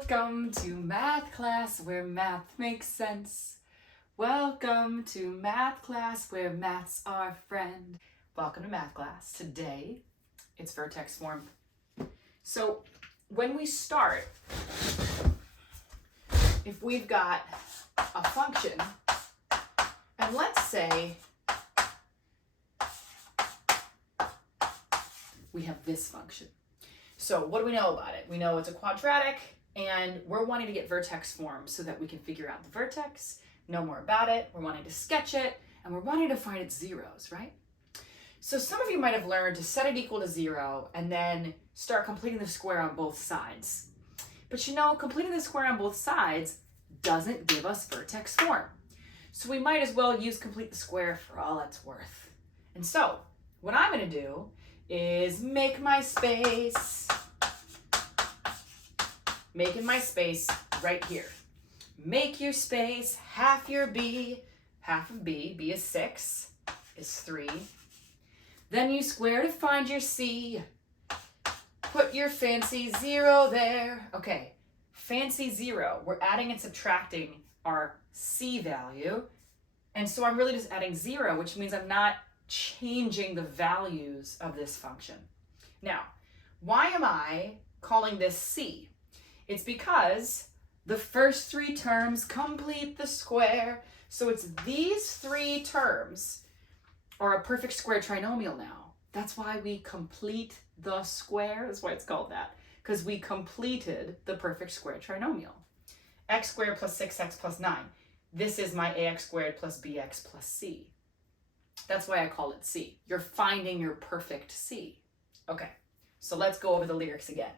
Welcome to math class where math makes sense. Welcome to math class where math's our friend. Welcome to math class. Today, it's Vertex Form. So when we start, if we've got a function, and let's say we have this function. So what do we know about it? We know it's a quadratic, and we're wanting to get vertex form so that we can figure out the vertex, know more about it, we're wanting to sketch it, and we're wanting to find its zeros, right? So some of you might have learned to set it equal to 0 and then start completing the square on both sides. But you know, completing the square on both sides doesn't give us vertex form. So we might as well use complete the square for all it's worth. And so what I'm going to do is making my space right here. Make your space, half your b, half of b is 6, is 3. Then you square to find your c. Put your fancy 0 there. Okay, fancy 0. We're adding and subtracting our c value. And so I'm really just adding 0, which means I'm not changing the values of this function. Now, why am I calling this c? It's because the first 3 terms complete the square. So it's these 3 terms are a perfect square trinomial now. That's why we complete the square. That's why it's called that, because we completed the perfect square trinomial. X squared plus 6x plus 9. This is my ax squared plus bx plus c. That's why I call it c. You're finding your perfect c. Okay, so let's go over the lyrics again.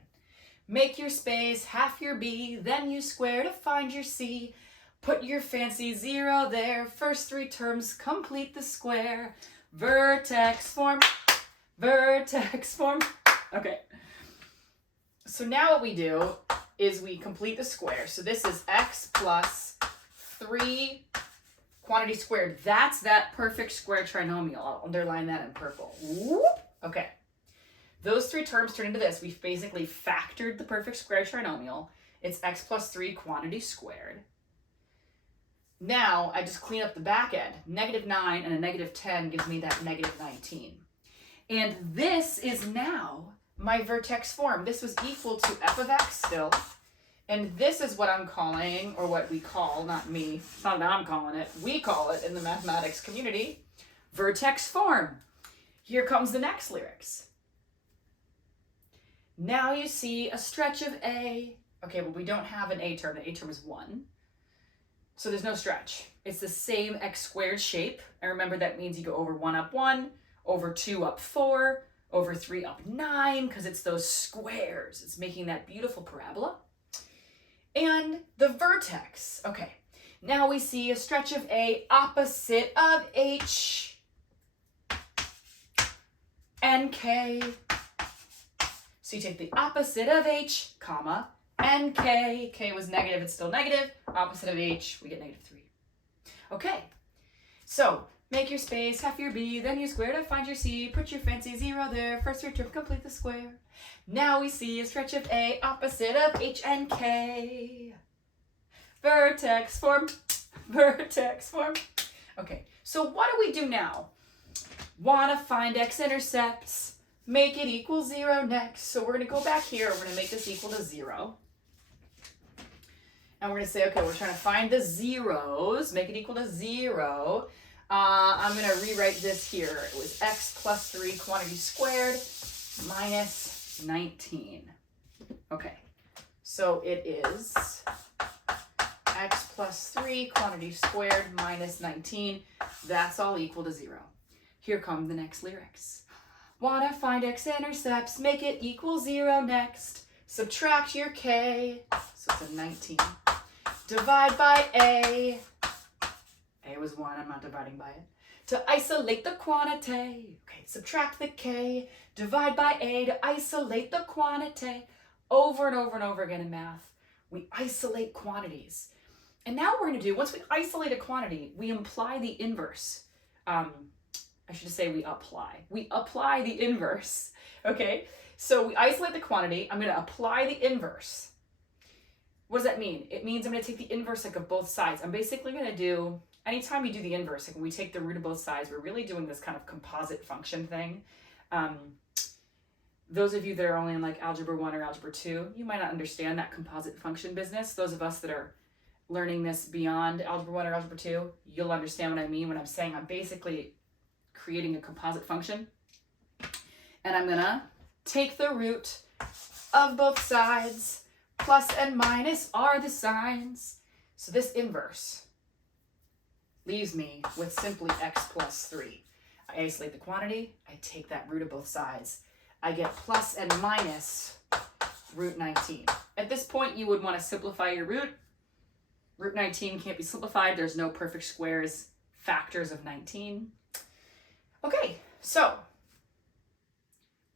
Make your space, half your b, then you square to find your c. Put your fancy 0 there. First 3 terms complete the square. Vertex form, vertex form. Okay, so now what we do is we complete the square. So this is x plus 3 quantity squared. That's that perfect square trinomial. I'll underline that in purple. Whoop. Okay. Those 3 terms turn into this. We've basically factored the perfect square trinomial. It's x plus 3 quantity squared. Now I just clean up the back end. -9 and a -10 gives me that -19. And this is now my vertex form. This was equal to f of x still. And this is what I'm calling, or what we call, not me, it's not that I'm calling it, we call it in the mathematics community, vertex form. Here comes the next lyrics. Now you see a stretch of a. Okay, well, we don't have an a term. The a term is 1. So there's no stretch. It's the same x squared shape. And remember, that means you go over 1 up 1, over 2 up 4, over 3 up 9, because it's those squares. It's making that beautiful parabola. And the vertex. Okay, now we see a stretch of a opposite of h and k. So you take the opposite of h, comma, and k. K was negative, it's still negative. Opposite of h, we get -3. Okay, so make your space, half your b, then you square to find your c. Put your fancy 0 there. First 3 terms complete the square. Now we see a stretch of a opposite of h and k. Vertex form, vertex form. Okay, so what do we do now? Want to find x-intercepts. Make it equal 0 next. So we're going to go back here. We're going to make this equal to 0. And we're going to say, okay, we're trying to find the zeros. Make it equal to 0. I'm going to rewrite this here. It was x plus 3 quantity squared minus 19. Okay, so it is x plus 3 quantity squared minus 19. That's all equal to 0. Here come the next lyrics. Want to find x-intercepts, make it equal 0 next. Subtract your k, so it's a 19. Divide by a. A was 1, I'm not dividing by it. To isolate the quantity. Okay, subtract the k, divide by a to isolate the quantity. Over and over and over again in math, we isolate quantities. And now what we're going to do, once we isolate a quantity, we imply the inverse. I should say we apply. We apply the inverse, okay? So we isolate the quantity. I'm going to apply the inverse. What does that mean? It means I'm going to take the inverse like of both sides. I'm basically going to do, anytime you do the inverse, like when we take the root of both sides, we're really doing this kind of composite function thing. Those of you that are only in like Algebra 1 or Algebra 2, you might not understand that composite function business. Those of us that are learning this beyond Algebra 1 or Algebra 2, you'll understand what I mean when I'm saying I'm basically creating a composite function. And I'm going to take the root of both sides. Plus and minus are the signs. So this inverse leaves me with simply x plus 3. I isolate the quantity. I take that root of both sides. I get plus and minus root 19. At this point, you would want to simplify your root. Root 19 can't be simplified. There's no perfect squares, factors of 19. Okay, so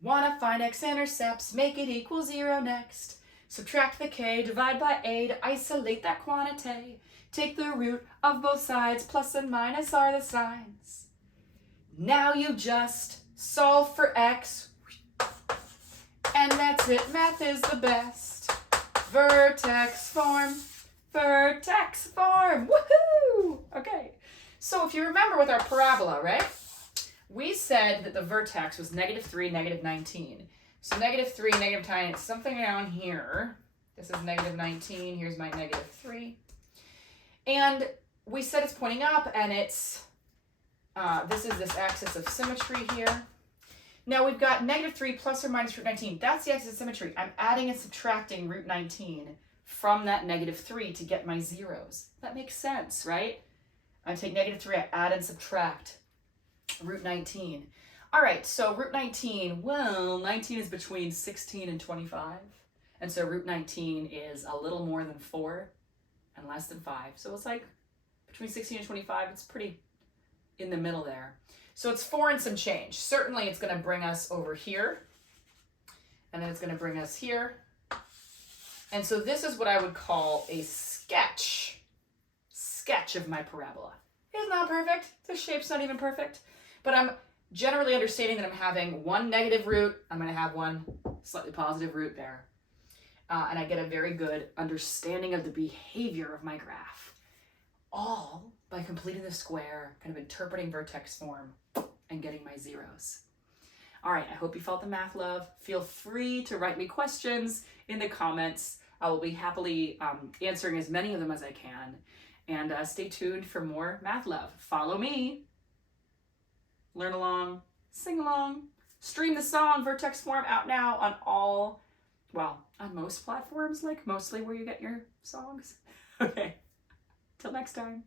want to find x-intercepts, make it equal 0 next. Subtract the k, divide by a to isolate that quantity. Take the root of both sides, plus and minus are the signs. Now you just solve for x. And that's it, math is the best. Vertex form, vertex form, woohoo! Okay, so if you remember with our parabola, right? We said that the vertex was -3, -19. So -3, -9, it's something down here. This is -19, here's my -3. And we said it's pointing up and it's, this is this axis of symmetry here. Now we've got -3 plus or minus root 19. That's the axis of symmetry. I'm adding and subtracting root 19 from that -3 to get my zeros. That makes sense, right? I take -3, I add and subtract root 19. All right, so root 19, well, 19 is between 16 and 25. And so root 19 is a little more than 4 and less than 5. So it's like between 16 and 25, it's pretty in the middle there. So it's 4 and some change. Certainly it's going to bring us over here. And then it's going to bring us here. And so this is what I would call a sketch of my parabola. It's not perfect. The shape's not even perfect. But I'm generally understanding that I'm having one negative root. I'm going to have one slightly positive root there. And I get a very good understanding of the behavior of my graph. All by completing the square, kind of interpreting vertex form, and getting my zeros. All right, I hope you felt the math love. Feel free to write me questions in the comments. I will be happily answering as many of them as I can. And stay tuned for more math love. Follow me. Learn along, sing along, stream the song Vertex Form out now on all, well, on most platforms, like mostly where you get your songs. Okay, till next time.